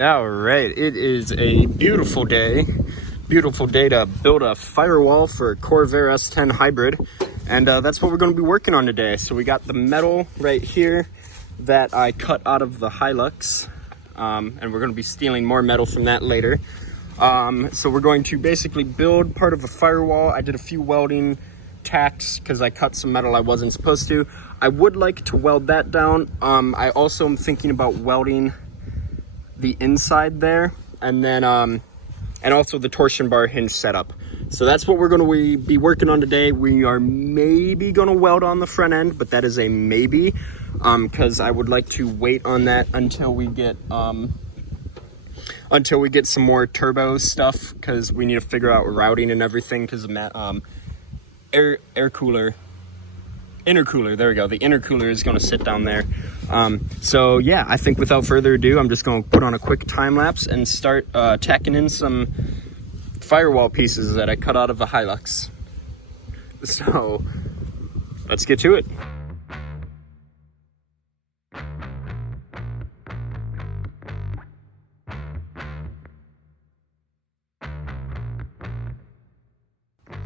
All right, it is a beautiful day to build a firewall for a Corvair s10 hybrid, and that's what we're going to be working on today. So we got the metal right here that I cut out of the Hilux, and we're going to be stealing more metal from that later. So we're going to basically build part of a firewall. I did a few welding tacks because I cut some metal I wasn't supposed to. I would like to weld that down. I also am thinking about welding the inside there, and then and also the torsion bar hinge setup. So that's what we're going to be working on today. We are maybe going to weld on the front end, but that is a maybe, because I would like to wait on that until we get some more turbo stuff, because we need to figure out routing and everything, because the intercooler, there we go. The intercooler is going to sit down there. So yeah, I think without further ado, I'm just going to put on a quick time lapse and start tacking in some firewall pieces that I cut out of a Hilux. So let's get to it.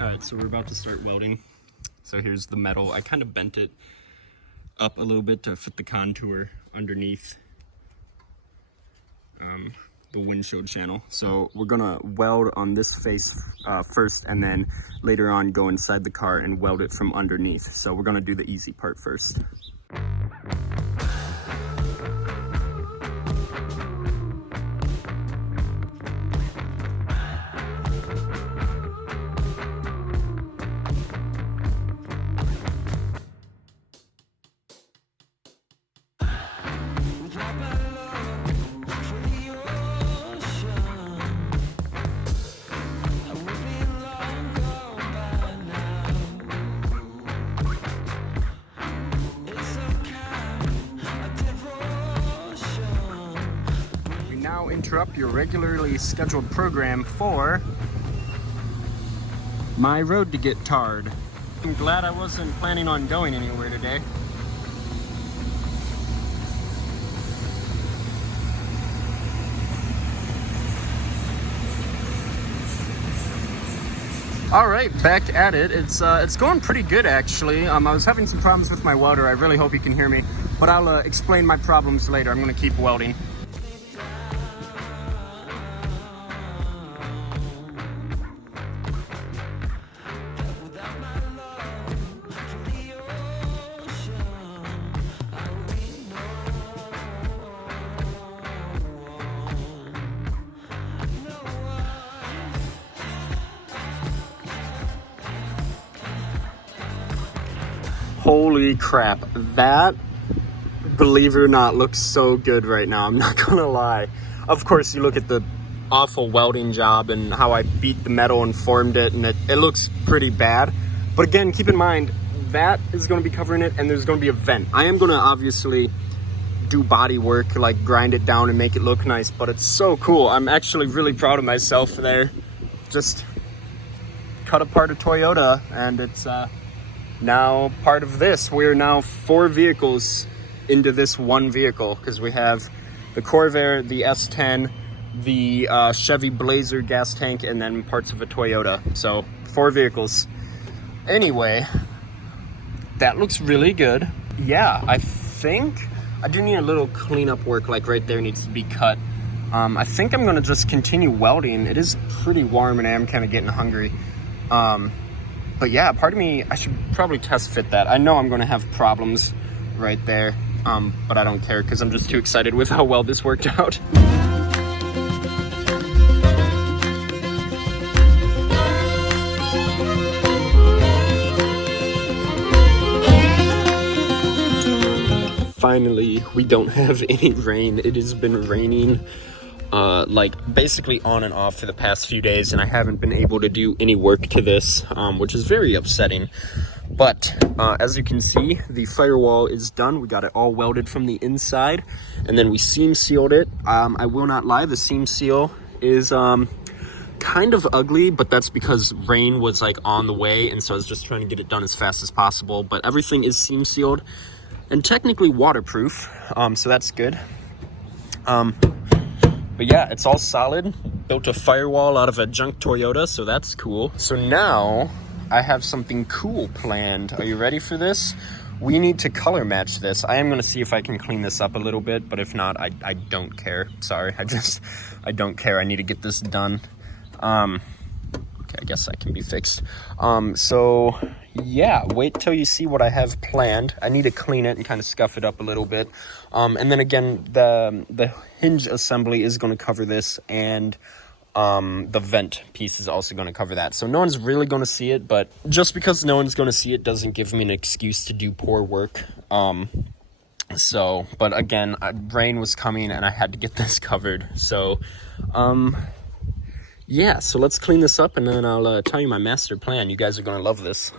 All right, so we're about to start welding. So here's the metal. I kind of bent it up a little bit to fit the contour underneath the windshield channel. So we're gonna weld on this face first, and then later on go inside the car and weld it from underneath. So we're gonna do the easy part first. Interrupt your regularly scheduled program for my road to get tarred. I'm glad I wasn't planning on going anywhere today. All right, back at it. It's going pretty good, actually. I was having some problems with my welder. I really hope you can hear me, but I'll explain my problems later. I'm gonna keep welding. Holy crap, that, believe it or not, looks so good right now. I'm not gonna lie. Of course, you look at the awful welding job and how I beat the metal and formed it, and it looks pretty bad. But again, keep in mind, that is gonna be covering it, and there's gonna be a vent. I am gonna obviously do body work, like grind it down and make it look nice, but it's so cool. I'm actually really proud of myself there. Just cut apart a Toyota, and it's now part of this. We're now 4 vehicles into this one vehicle, because we have the Corvair, the s10, the Chevy Blazer gas tank, and then parts of a Toyota. So 4 vehicles. Anyway, that looks really good. Yeah, I think I do need a little cleanup work, like right there needs to be cut. I think I'm gonna just continue welding. It is pretty warm and I am kind of getting hungry. But yeah, part of me, I should probably test fit that. I know I'm gonna have problems right there, but I don't care, because I'm just too excited with how well this worked out. Finally, we don't have any rain. It has been raining like basically on and off for the past few days, and I haven't been able to do any work to this, which is very upsetting. But as you can see, the firewall is done. We got it all welded from the inside, and then we seam sealed it. I will not lie, the seam seal is kind of ugly, but that's because rain was like on the way, and so I was just trying to get it done as fast as possible. But everything is seam sealed and technically waterproof, so that's good. But But yeah, it's all solid. Built a Firewall out of a junk Toyota, so that's cool. So now I have something cool planned. Are you ready for this? We need to color match this. I am gonna see if I can clean this up a little bit, but if not, I don't care. Sorry, I don't care. I need to get this done. Okay, I guess that can be fixed. So yeah, wait till you see what I have planned. I need to clean it and kind of scuff it up a little bit. And then again, the hinge assembly is gonna cover this, and the vent piece is also going to cover that. So no one's really going to see it, but just because no one's going to see it doesn't give me an excuse to do poor work. But again, rain was coming and I had to get this covered. So, yeah, so let's clean this up and then I'll tell you my master plan. You guys are going to love this.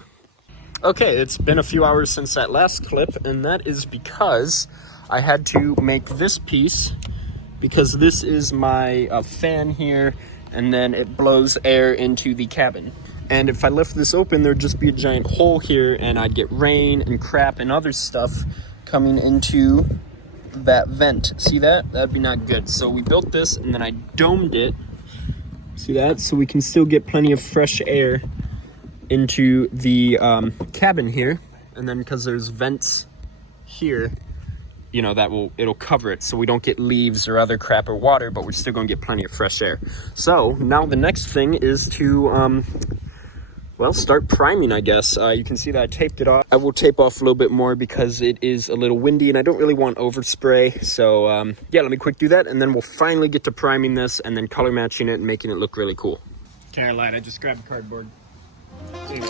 Okay, it's been a few hours since that last clip, and that is because I had to make this piece, because this is my fan here, and then it blows air into the cabin. And if I left this open, there'd just be a giant hole here, and I'd get rain and crap and other stuff coming into that vent. See that? That'd be not good. So we built this, and then I domed it. See that? So we can still get plenty of fresh air into the cabin here. And then because there's vents here, you know, it'll cover it so we don't get leaves or other crap or water, but we're still gonna get plenty of fresh air. So now the next thing is to, well, start priming, I guess. You can see that I taped it off. I will tape off a little bit more because it is a little windy and I don't really want overspray. So yeah, let me quick do that and then we'll finally get to priming this and then color matching it and making it look really cool. Okay, I lied, I just grabbed cardboard. Anyway.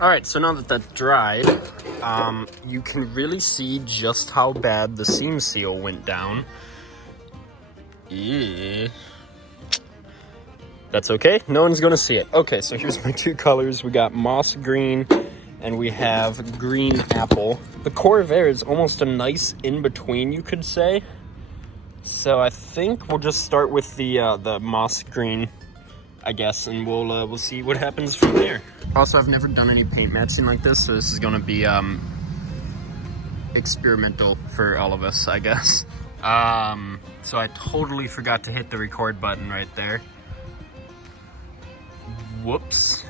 All right, so now that that's dried, you can really see just how bad the seam seal went down. Yeah. That's okay, no one's gonna see it. Okay, so here's my two colors. We got moss green and we have green apple. The Corvair is almost a nice in-between, you could say. So I think we'll just start with the moss green, I guess, and we'll see what happens from there. Also, I've never done any paint matching like this, so this is gonna be experimental for all of us, I guess. So I totally forgot to hit the record button right there. Whoops.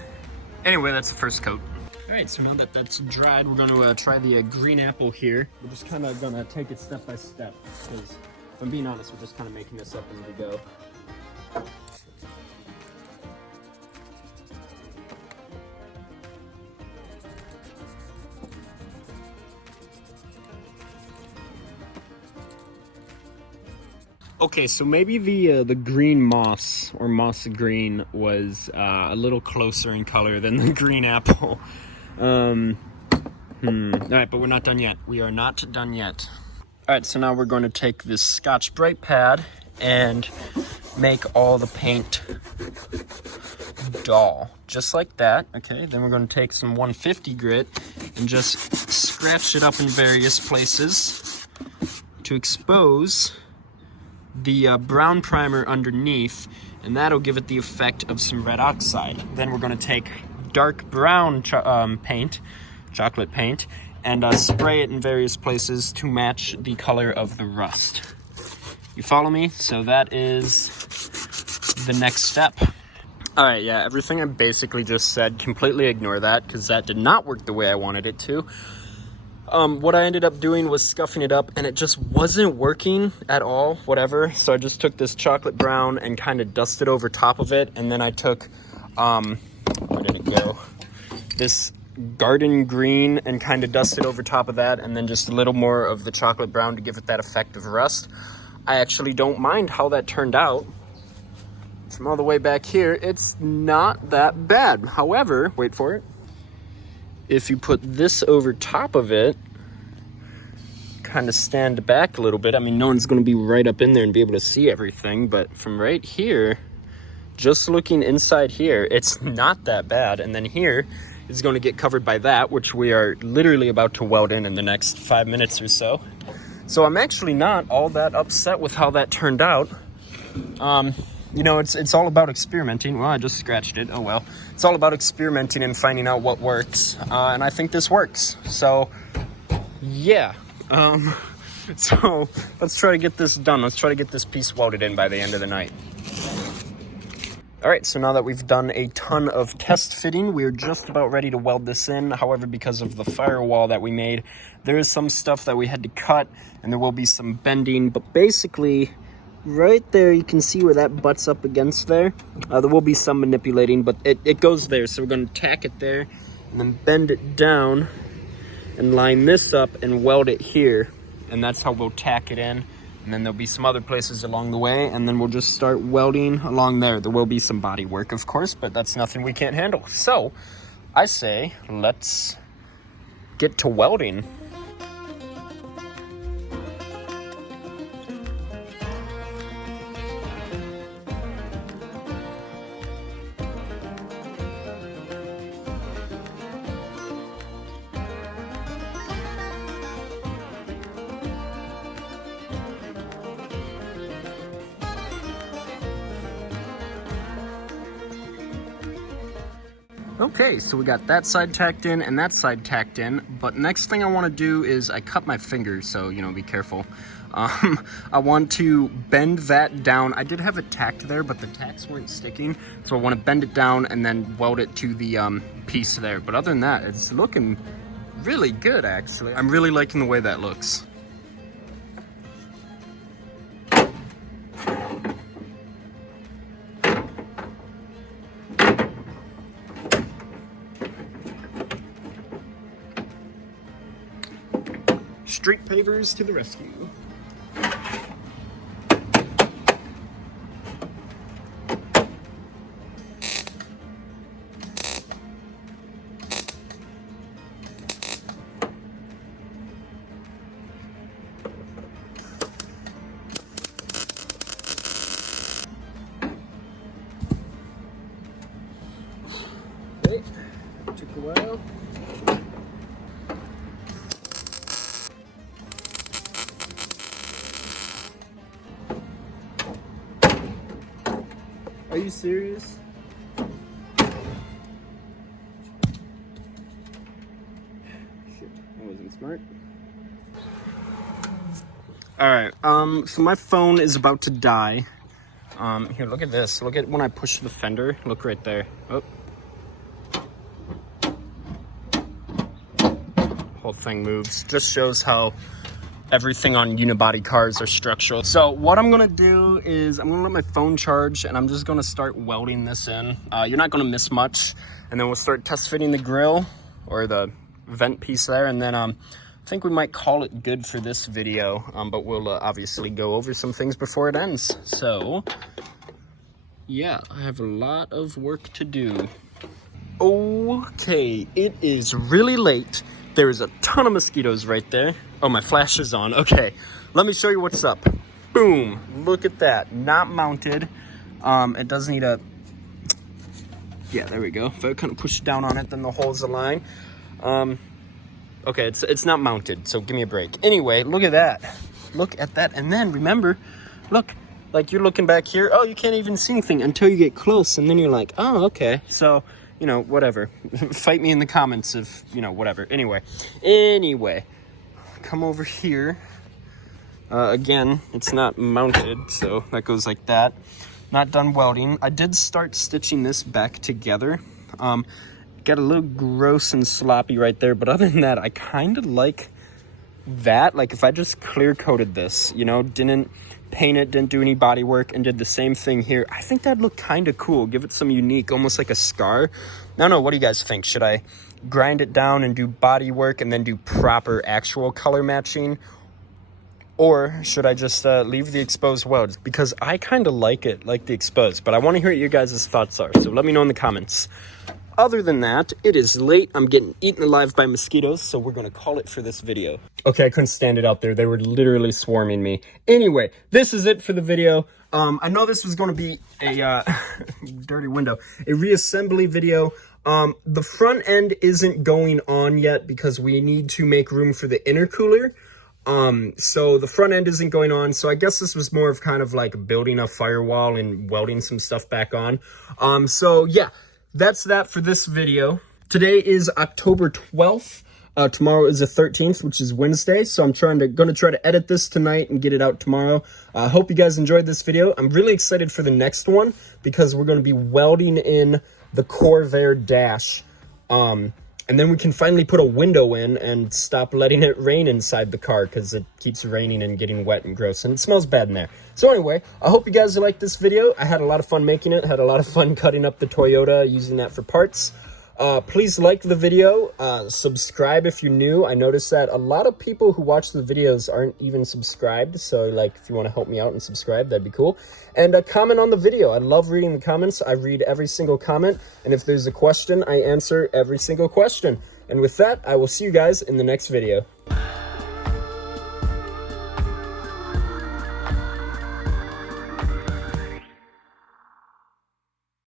Anyway, that's the first coat. All right, so now that that's dried, we're gonna try the green apple here. We're just kind of gonna take it step by step, because if I'm being honest, we're just kind of making this up as we go. Okay, so maybe the green moss or moss green was a little closer in color than the green apple. All right, but we're not done yet. We are not done yet. All right, so now we're going to take this Scotch-Brite pad and make all the paint dull, just like that. Okay, then we're going to take some 150 grit and just scratch it up in various places to expose the brown primer underneath, and that'll give it the effect of some red oxide. Then we're going to take dark brown chocolate paint, and spray it in various places to match the color of the rust. You follow me? So that is the next step. All right, yeah, everything I basically just said, completely ignore that because that did not work the way I wanted it to. What I ended up doing was scuffing it up and it just wasn't working at all, whatever. So I just took this chocolate brown and kind of dusted over top of it. And then I took, where did it go? This garden green and kind of dusted over top of that. And then just a little more of the chocolate brown to give it that effect of rust. I actually don't mind how that turned out. From all the way back here, it's not that bad. However, wait for it. If you put this over top of it, kind of stand back a little bit. I mean, no one's going to be right up in there and be able to see everything, but from right here, just looking inside here, it's not that bad. And then here is going to get covered by that, which we are literally about to weld in the next 5 minutes or so. So I'm actually not all that upset with how that turned out. you know, it's all about experimenting. Well, I just scratched it. Oh, well. It's all about experimenting and finding out what works. And I think this works. So, yeah. So, let's try to get this done. Let's try to get this piece welded in by the end of the night. All right, so now that we've done a ton of test fitting, we're just about ready to weld this in. However, because of the firewall that we made, there is some stuff that we had to cut, and there will be some bending. But basically, right there, you can see where that butts up against there. There will be some manipulating, but it goes there. So we're going to tack it there, and then bend it down, and line this up, and weld it here. And that's how we'll tack it in. And then there'll be some other places along the way, and then we'll just start welding along there. There will be some body work, of course, but that's nothing we can't handle. So, I say, let's get to welding. Okay, so we got that side tacked in and that side tacked in, but next thing I want to do is I cut my fingers, so, you know, be careful. I want to bend that down. I did have it tacked there, but the tacks weren't sticking, so I want to bend it down and then weld it to the piece there. But other than that, it's looking really good, actually. I'm really liking the way that looks. Street pavers to the rescue. Okay, took a while. Are you serious? Shit, that wasn't smart. Alright, so my phone is about to die. Here, look at this. Look at when I push the fender. Look right there. Oh. Whole thing moves. Just shows how everything on unibody cars are structural. So what I'm gonna do is I'm gonna let my phone charge and I'm just gonna start welding this in. You're not gonna miss much. And then we'll start test fitting the grill or the vent piece there. And then I think we might call it good for this video. But we'll obviously go over some things before it ends. So yeah, I have a lot of work to do. Okay, it is really late. There is a ton of mosquitoes right there. Oh, my flash is on. Okay, let me show you what's up. Boom, look at that. Not mounted. It does need a... Yeah, there we go. If I kind of push down on it, then the holes align. Okay, it's not mounted, so give me a break. Anyway, look at that. Look at that. And then, remember, look, like you're looking back here. Oh, you can't even see anything until you get close. And then you're like, oh, okay. So... you know, whatever. Fight me in the comments if, you know, whatever. Anyway, come over here. Again, it's not mounted, so that goes like that. Not done welding. I did start stitching this back together. Got a little gross and sloppy right there, but other than that, I kind of like that. Like if I just clear coated this, you know, didn't paint it, didn't do any body work, and did the same thing here, I think that'd look kind of cool. Give it some unique, almost like a scar. I don't know, what do you guys think? Should I grind it down and do body work and then do proper actual color matching? Or should I just leave the exposed welds? Because I kind of like it, like the exposed, but I want to hear what your guys' thoughts are, so let me know in the comments. Other than that, it is late. I'm getting eaten alive by mosquitoes, so we're going to call it for this video. Okay, I couldn't stand it out there. They were literally swarming me. Anyway, this is it for the video. I know this was going to be a dirty window, a reassembly video. The front end isn't going on yet because we need to make room for the intercooler. So the front end isn't going on. So I guess this was more of kind of like building a firewall and welding some stuff back on. So yeah, that's that for this video. Today is October 12th. Tomorrow is the 13th, which is Wednesday. So I'm gonna try to edit this tonight and get it out tomorrow. I hope you guys enjoyed this video. I'm really excited for the next one because we're gonna be welding in the Corvair dash. And then we can finally put a window in and stop letting it rain inside the car because it keeps raining and getting wet and gross and it smells bad in there. So anyway, I hope you guys liked this video. I had a lot of fun making it, had a lot of fun cutting up the Toyota, using that for parts. Please like the video, subscribe if you're new. I noticed that a lot of people who watch the videos aren't even subscribed, so like if you want to help me out and subscribe, that'd be cool. And comment on the video. I love reading the comments. I read every single comment, and if there's a question, I answer every single question. And with that, I will see you guys in the next video.